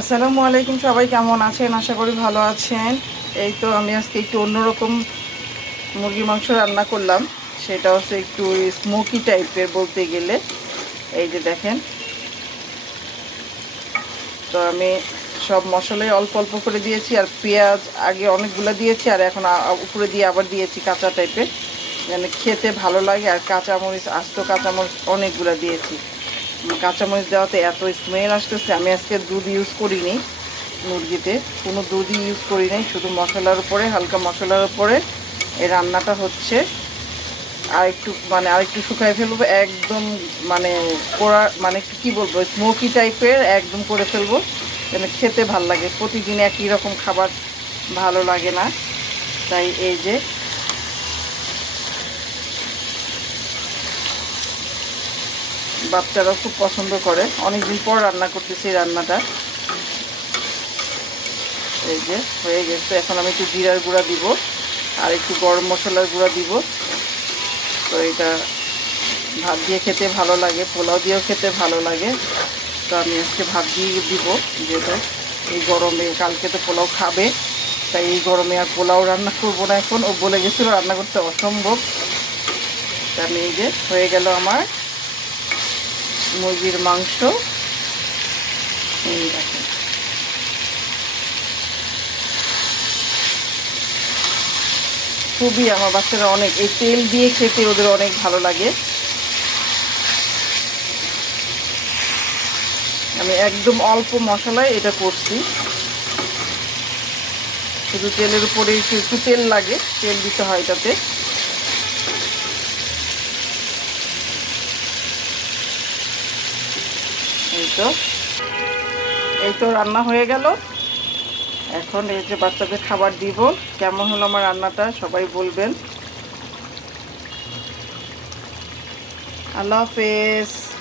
আসসালামু আলাইকুম, সবাই কেমন আছেন? আশা করি ভালো আছেন। এই তো আমি আজকে একটু অন্যরকম মুরগির মাংস রান্না করলাম। সেটা হচ্ছে একটু স্মোকি টাইপের বলতে গেলে। এই যে দেখেন। তো আমি সব মশলাই অল্প অল্প করে দিয়েছি, আর পেঁয়াজ আগে অনেকগুলো দিয়েছি, আর এখন উপরে দিয়ে আবার দিয়েছি কাঁচা টাইপের মানে খেতে ভালো লাগে, আর কাঁচামরিচ, আস্ত কাঁচামরিচ অনেকগুলো দিয়েছি। কাঁচামরিচ দেওয়াতে এত স্মেল আসতেছে, আমি আজকে দুধ ইউজ করিনি মুরগিতে। কোনো দুধই ইউজ করি নাই, শুধু মশলার উপরে, হালকা মশলার উপরে। এই রান্নাটা হচ্ছে। আর একটু মানে আর একটু শুকাই ফেলব, একদম মানে করা মানে কি বলব স্মোকি টাইপের একদম করে ফেলব। যেন খেতে ভালো লাগে। প্রতিদিন একই রকম খাবার ভালো লাগে না। তাই এই যে বাচ্চারাও খুব পছন্দ করে। অনেকদিন পর রান্না করতেছি রান্নাটা। এই যে, হয়ে গেছে। এখন আমি একটু জিরার গুঁড়া দিব আর একটু গরম মশলার গুঁড়া দিব। তো এটা ভাত দিয়ে খেতে ভালো লাগে, পোলাও দিয়েও খেতে ভালো লাগে। তো আমি আজকে ভাত দিয়ে দিব, যেহেতু এই গরমে, কালকে তো পোলাও খাবে। তাই এই গরমে আর পোলাও রান্না করব না এখন। ও বলে গেছিল রান্না করতে অসম্ভব। তা আমি এই যে, হয়ে গেল আমার মুরগির মাংস। খুবই আমার বাচ্চারা অনেক, এই তেল দিয়ে খেতে ওদের অনেক ভালো লাগে। আমি একদম অল্প মশলায় এটা করছি। শুধু তেলের উপরে একটু একটু তেল লাগে, তেল দিতে হয় এটাতে। এই তো। এই তো রান্না হয়ে গেল। এখন এই যে বাচ্চাদের খাবার দিব। কেমন হলো আমার রান্নাটা সবাই বলবেন। আল্লাহ হাফেজ।